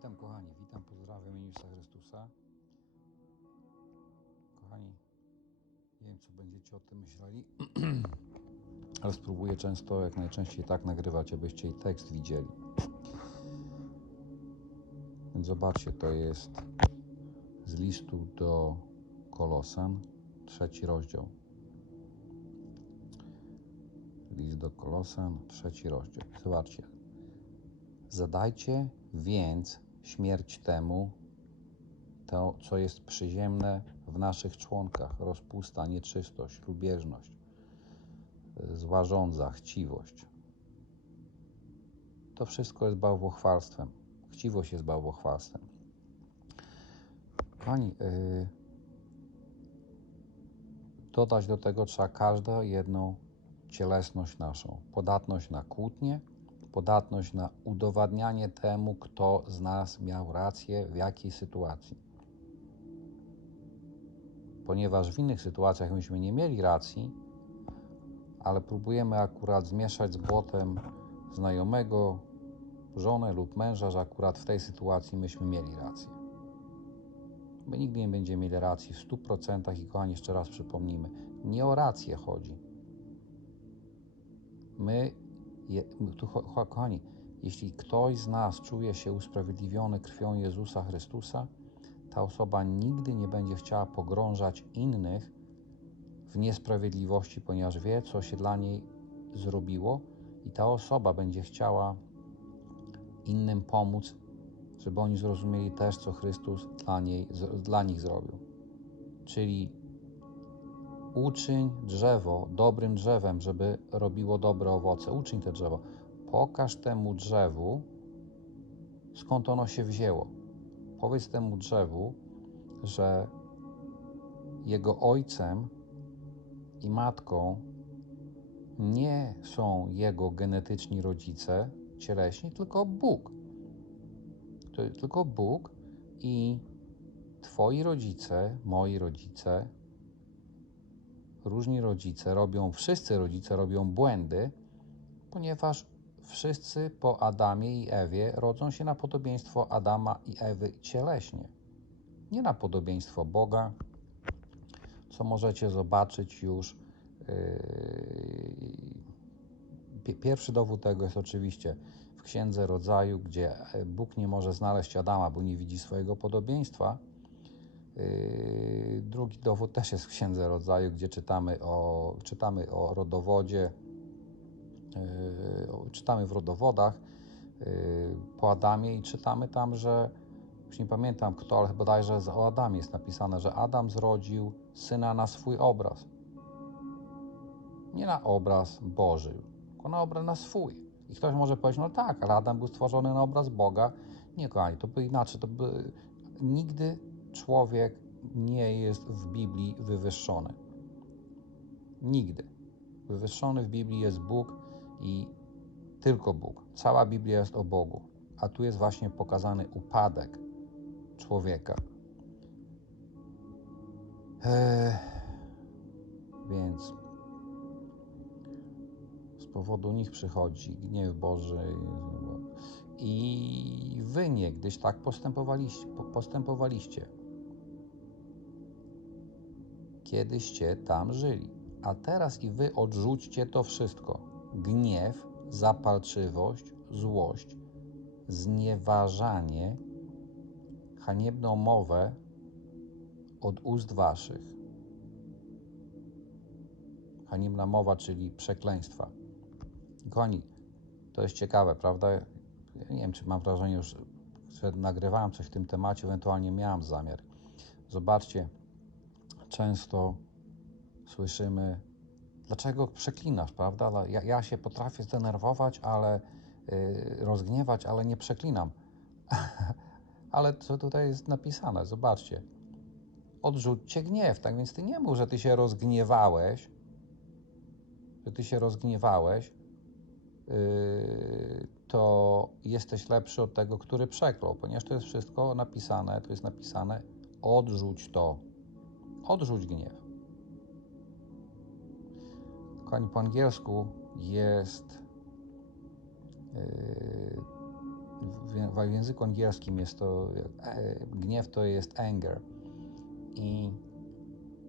Witam kochani, witam, pozdrawiam w imieniu Chrystusa. Kochani, nie wiem co będziecie o tym myśleli, ale spróbuję często, jak najczęściej tak nagrywać, abyście i tekst widzieli. Więc zobaczcie, to jest z listu do Kolosan, trzeci rozdział. List do Kolosan, trzeci rozdział. Zobaczcie. Zadajcie więc śmierć temu, to, co jest przyziemne w naszych członkach: rozpusta, nieczystość, lubieżność, zła żądza, chciwość. To wszystko jest bałwochwalstwem. Chciwość jest bałwochwalstwem. Kochani, yy, dodać do tego trzeba każdą jedną cielesność naszą, podatność na kłótnie, podatność na udowadnianie temu, kto z nas miał rację, w jakiej sytuacji. Ponieważ w innych sytuacjach myśmy nie mieli racji, ale próbujemy akurat zmieszać z błotem znajomego, żonę lub męża, że akurat w tej sytuacji myśmy mieli rację. My nigdy nie będziemy mieli racji w 100% i kochani, jeszcze raz przypomnijmy, nie o rację chodzi. My je, tu, kochani, jeśli ktoś z nas czuje się usprawiedliwiony krwią Jezusa Chrystusa, ta osoba nigdy nie będzie chciała pogrążać innych w niesprawiedliwości, ponieważ wie, co się dla niej zrobiło, i ta osoba będzie chciała innym pomóc, żeby oni zrozumieli też, co Chrystus dla, niej, dla nich zrobił. Czyli uczyń drzewo dobrym drzewem, żeby robiło dobre owoce. Uczyń te drzewo. Pokaż temu drzewu, skąd ono się wzięło. Powiedz temu drzewu, że jego ojcem i matką nie są jego genetyczni rodzice cieleśni, tylko Bóg. Tylko Bóg i Twoi rodzice, moi rodzice, różni rodzice robią, wszyscy rodzice robią błędy, ponieważ wszyscy po Adamie i Ewie rodzą się na podobieństwo Adama i Ewy cieleśnie, nie na podobieństwo Boga, co możecie zobaczyć już. Yy, pierwszy dowód tego jest oczywiście w Księdze Rodzaju, gdzie Bóg nie może znaleźć Adama, bo nie widzi swojego podobieństwa drugi dowód też jest w Księdze Rodzaju, gdzie czytamy o, czytamy o rodowodzie, yy, czytamy w rodowodach yy, po Adamie i czytamy tam, że już nie pamiętam kto, ale bodajże o Adamie jest napisane, że Adam zrodził syna na swój obraz. Nie na obraz Boży, tylko na obraz na swój. I ktoś może powiedzieć, no tak, ale Adam był stworzony na obraz Boga. Nie, kochani, to by inaczej, to by nigdy człowiek nie jest w Biblii wywyższony. Nigdy. Wywyższony w Biblii jest Bóg i tylko Bóg. Cała Biblia jest o Bogu, a tu jest właśnie pokazany upadek człowieka. Eee, więc z powodu nich przychodzi gniew Boży i wy niegdyś tak postępowaliście. postępowaliście kiedyście tam żyli. A teraz i wy odrzućcie to wszystko: gniew, zapalczywość, złość, znieważanie, haniebną mowę od ust waszych. Haniebna mowa, czyli przekleństwa. Kochani, to jest ciekawe, prawda? Ja nie wiem, czy mam wrażenie że nagrywałem coś w tym temacie, ewentualnie miałem zamiar. Zobaczcie, często słyszymy, dlaczego przeklinasz, prawda? Ja, ja się potrafię zdenerwować, ale yy, rozgniewać, ale nie przeklinam. ale co tutaj jest napisane? Zobaczcie. Odrzućcie gniew, tak więc ty nie mów, że ty się rozgniewałeś, że ty się rozgniewałeś, yy, to jesteś lepszy od tego, który przeklął, ponieważ to jest wszystko napisane, to jest napisane, odrzuć to. Odrzuć gniew. Kochani, po angielsku jest yy, w, języku angielskim jest to, e, gniew to jest anger. I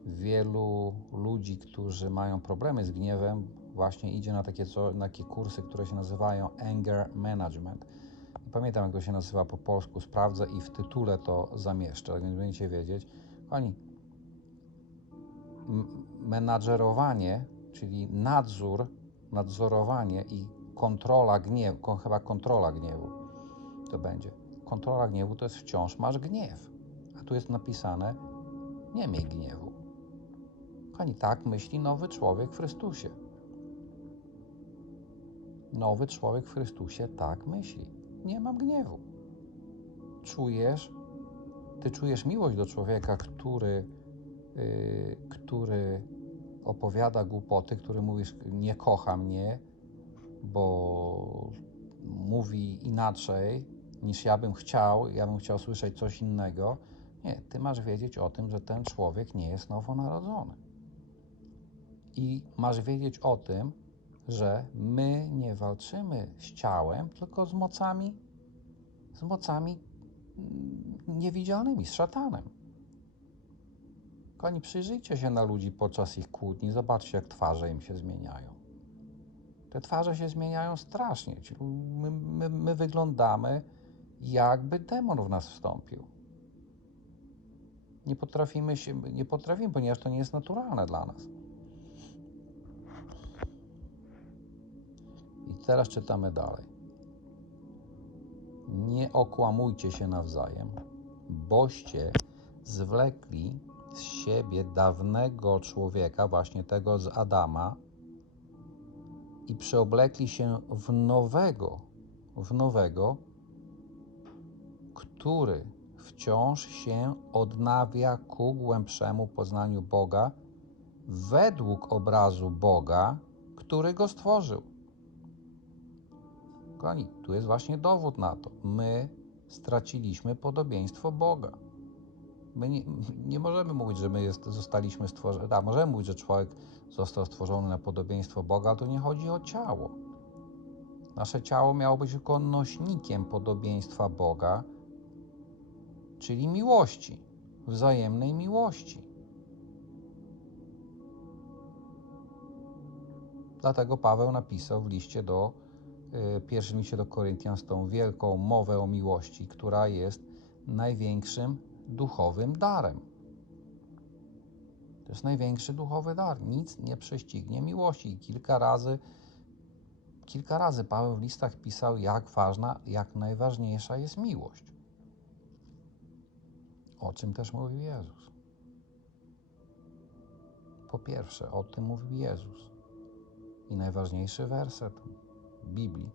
wielu ludzi, którzy mają problemy z gniewem, właśnie idzie na takie, co, na takie kursy, które się nazywają anger management. Pamiętam, jak to się nazywa po polsku, sprawdzę i w tytule to zamieszczę, więc będziecie wiedzieć. Oni menadżerowanie, czyli nadzór, nadzorowanie i kontrola gniewu, chyba kontrola gniewu to będzie. Kontrola gniewu to jest wciąż masz gniew. A tu jest napisane nie miej gniewu. Kochani, tak myśli nowy człowiek w Chrystusie. Nowy człowiek w Chrystusie tak myśli. Nie mam gniewu. Czujesz, ty czujesz miłość do człowieka, który, który opowiada głupoty, który mówisz, nie kocha mnie, bo mówi inaczej niż ja bym chciał, ja bym chciał słyszeć coś innego. Nie, ty masz wiedzieć o tym, że ten człowiek nie jest nowonarodzony. I masz wiedzieć o tym, że my nie walczymy z ciałem, tylko z mocami, z mocami mm, niewidzialnymi, z szatanem. Kochani, przyjrzyjcie się na ludzi podczas ich kłótni, zobaczcie, jak twarze im się zmieniają. Te twarze się zmieniają strasznie. My, my, my wyglądamy, jakby demon w nas wstąpił. Nie potrafimy się, nie potrafimy, ponieważ to nie jest naturalne dla nas. I teraz czytamy dalej. Nie okłamujcie się nawzajem, boście zwlekli z siebie dawnego człowieka, właśnie tego z Adama, i przeoblekli się w nowego, w nowego, który wciąż się odnawia ku głębszemu poznaniu Boga według obrazu Boga, który go stworzył. Kochani, tu jest właśnie dowód na to. My straciliśmy podobieństwo Boga. My nie, nie możemy mówić, że my jest, zostaliśmy stworzeni. Tak, możemy mówić, że człowiek został stworzony na podobieństwo Boga, tu nie chodzi o ciało. Nasze ciało miało być tylko nośnikiem podobieństwa Boga, czyli miłości, wzajemnej miłości. Dlatego Paweł napisał w liście do y, pierwszym liście do Koryntian z tą wielką mowę o miłości, która jest największym duchowym darem. To jest największy duchowy dar. Nic nie prześcignie miłości. I kilka razy, kilka razy Paweł w listach pisał, jak ważna, jak najważniejsza jest miłość. O czym też mówił Jezus. Po pierwsze, o tym mówił Jezus. I najważniejszy werset Biblii,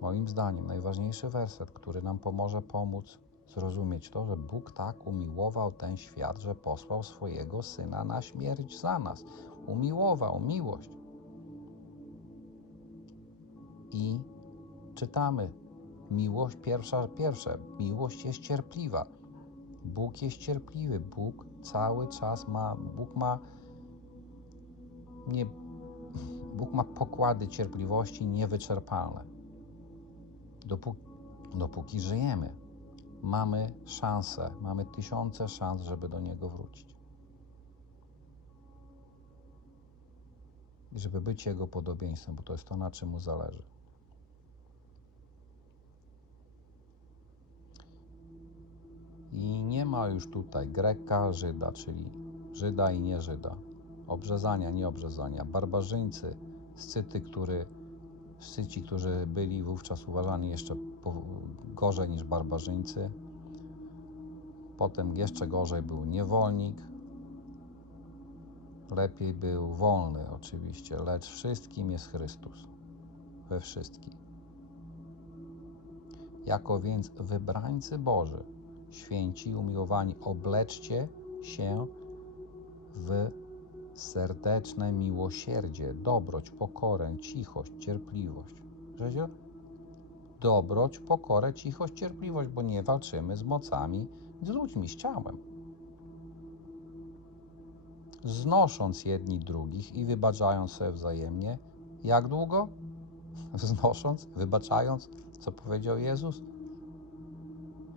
moim zdaniem, najważniejszy werset, który nam pomoże pomóc zrozumieć to, że Bóg tak umiłował ten świat, że posłał swojego Syna na śmierć za nas. Umiłował, miłość. I czytamy, miłość pierwsza, pierwsze, miłość jest cierpliwa. Bóg jest cierpliwy, Bóg cały czas ma, Bóg ma nie, Bóg ma pokłady cierpliwości niewyczerpalne. Dopóki, dopóki żyjemy, mamy szansę, mamy tysiące szans, żeby do Niego wrócić. I żeby być Jego podobieństwem, bo to jest to, na czym Mu zależy. I nie ma już tutaj Greka, Żyda, czyli Żyda i nie Żyda, obrzezania, nie obrzezania, barbarzyńcy, scyty, który, scyci, którzy byli wówczas uważani jeszcze gorzej niż barbarzyńcy. Potem jeszcze gorzej był niewolnik. Lepiej był wolny, oczywiście, lecz wszystkim jest Chrystus. We wszystkim. Jako więc wybrańcy Boży, święci umiłowani, obleczcie się w serdeczne miłosierdzie, dobroć, pokorę, cichość, cierpliwość. Rzeźcio? Dobroć, pokorę, cichość, cierpliwość, bo nie walczymy z mocami, z ludźmi, z ciałem. Znosząc jedni drugich i wybaczając sobie wzajemnie, jak długo? Znosząc, wybaczając Co powiedział Jezus?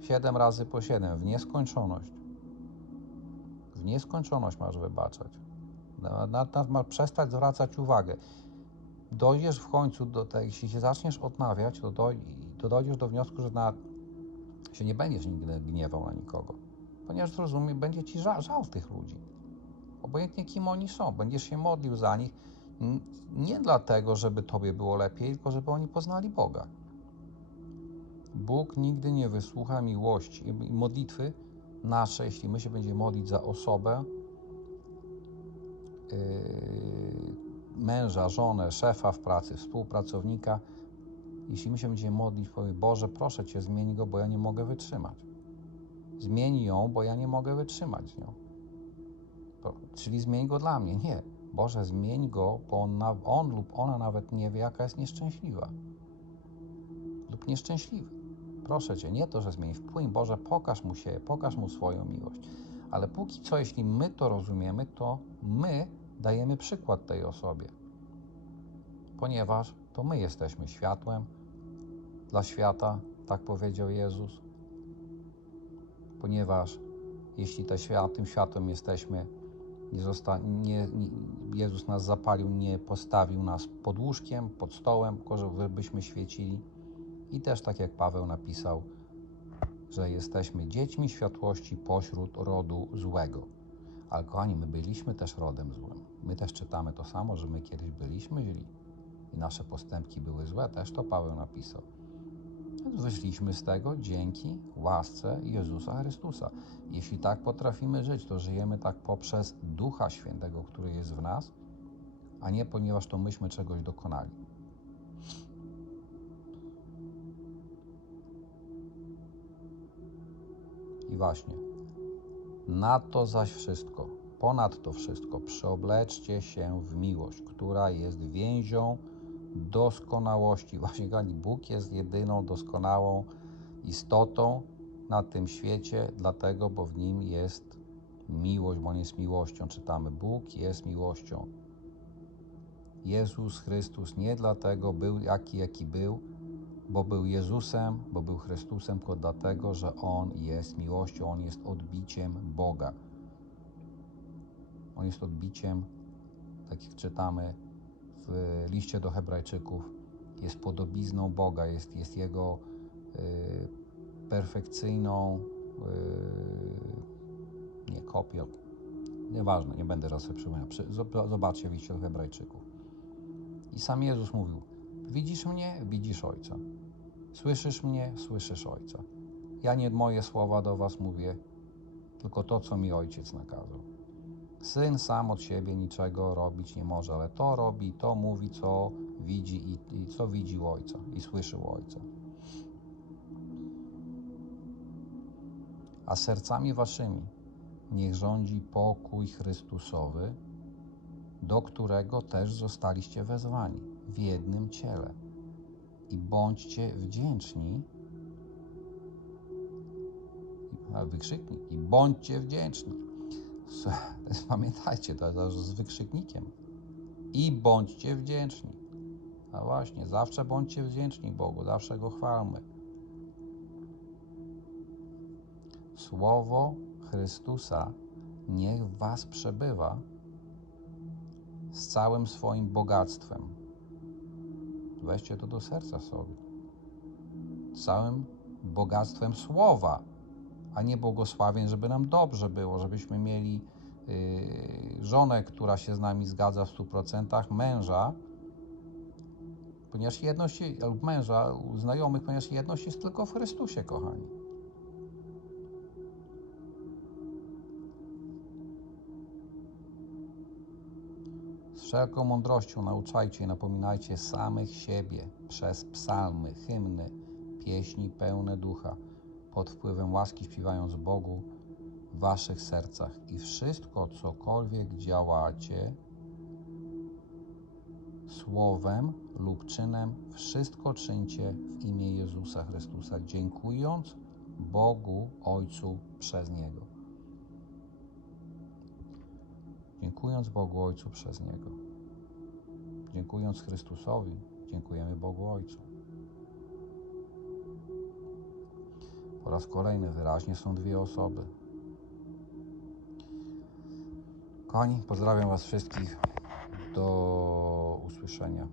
Siedem razy po siedem, w nieskończoność. W nieskończoność masz wybaczać. Na, na, na, masz przestać zwracać uwagę. Dojdziesz w końcu do tego, jeśli się zaczniesz odnawiać, to, doj, to dojdziesz do wniosku, że na, się nie będziesz nigdy gniewał na nikogo. Ponieważ zrozumie, będzie ci żal, żal tych ludzi. Obojętnie kim oni są, będziesz się modlił za nich. Nie dlatego, żeby tobie było lepiej, tylko żeby oni poznali Boga. Bóg nigdy nie wysłucha miłości i modlitwy nasze, jeśli my się będziemy modlić za osobę, yy, męża, żonę, szefa w pracy, współpracownika, jeśli my się będziemy modlić, powie Boże, proszę Cię, zmień go, bo ja nie mogę wytrzymać. Zmień ją, bo ja nie mogę wytrzymać z nią. Czyli zmień go dla mnie. Nie. Boże, zmień go, bo on, on lub ona nawet nie wie, jaka jest nieszczęśliwa. Lub nieszczęśliwy. Proszę Cię, nie to, że zmień, wpłyń, Boże, pokaż mu się, pokaż mu swoją miłość. Ale póki co, jeśli my to rozumiemy, to my dajemy przykład tej osobie. Ponieważ to my jesteśmy światłem dla świata, tak powiedział Jezus. Ponieważ jeśli te świat, tym światłem jesteśmy, nie zosta, nie, nie, Jezus nas zapalił, nie postawił nas pod łóżkiem, pod stołem, żebyśmy świecili. I też tak jak Paweł napisał, że jesteśmy dziećmi światłości pośród rodu złego. Ale kochani, my byliśmy też rodem złym. My też czytamy to samo, że my kiedyś byliśmy źli i nasze postępki były złe, też to Paweł napisał. Więc wyszliśmy z tego dzięki łasce Jezusa Chrystusa. Jeśli tak potrafimy żyć, to żyjemy tak poprzez Ducha Świętego, który jest w nas, a nie ponieważ to myśmy czegoś dokonali. I właśnie, na to zaś wszystko, ponad to wszystko, przeobleczcie się w miłość, która jest więzią doskonałości. Właśnie Bóg jest jedyną doskonałą istotą na tym świecie, dlatego, bo w nim jest miłość, bo on jest miłością. Czytamy, Bóg jest miłością. Jezus Chrystus nie dlatego był jaki, jaki był, bo był Jezusem, bo był Chrystusem, tylko dlatego, że On jest miłością, On jest odbiciem Boga. On jest odbiciem, tak jak czytamy w liście do Hebrajczyków, jest podobizną Boga, jest, jest Jego y, perfekcyjną, y, nie kopią, nieważne, nie będę raz sobie przypominał. Zobaczcie liście do Hebrajczyków. I sam Jezus mówił, widzisz mnie, widzisz Ojca. Słyszysz mnie, słyszysz Ojca. Ja nie moje słowa do was mówię, tylko to, co mi Ojciec nakazał. Syn sam od siebie niczego robić nie może, ale to robi, to mówi, co widzi i, i co widzi u Ojca i słyszy u Ojca. A sercami waszymi niech rządzi pokój Chrystusowy, do którego też zostaliście wezwani w jednym ciele. I bądźcie wdzięczni. Wykrzyknik. I bądźcie wdzięczni. Pamiętajcie, to jest z wykrzyknikiem. I bądźcie wdzięczni. A właśnie, zawsze bądźcie wdzięczni Bogu, zawsze Go chwalmy. Słowo Chrystusa niech Was przebywa z całym swoim bogactwem. Weźcie to do serca sobie. Całym bogactwem słowa, a nie błogosławień, żeby nam dobrze było, żebyśmy mieli yy, żonę, która się z nami zgadza w 100%, męża, ponieważ jedność, lub męża, znajomych, ponieważ jedność jest tylko w Chrystusie, kochani. wszelką mądrością nauczajcie i napominajcie samych siebie przez psalmy, hymny, pieśni pełne ducha, pod wpływem łaski śpiewając Bogu w waszych sercach. I wszystko, cokolwiek działacie, słowem lub czynem, wszystko czyńcie w imię Jezusa Chrystusa, dziękując Bogu Ojcu przez Niego. Dziękując Bogu Ojcu przez Niego. Dziękując Chrystusowi, dziękujemy Bogu Ojcu. Po raz kolejny wyraźnie są dwie osoby. Kochani, pozdrawiam Was wszystkich. Do usłyszenia.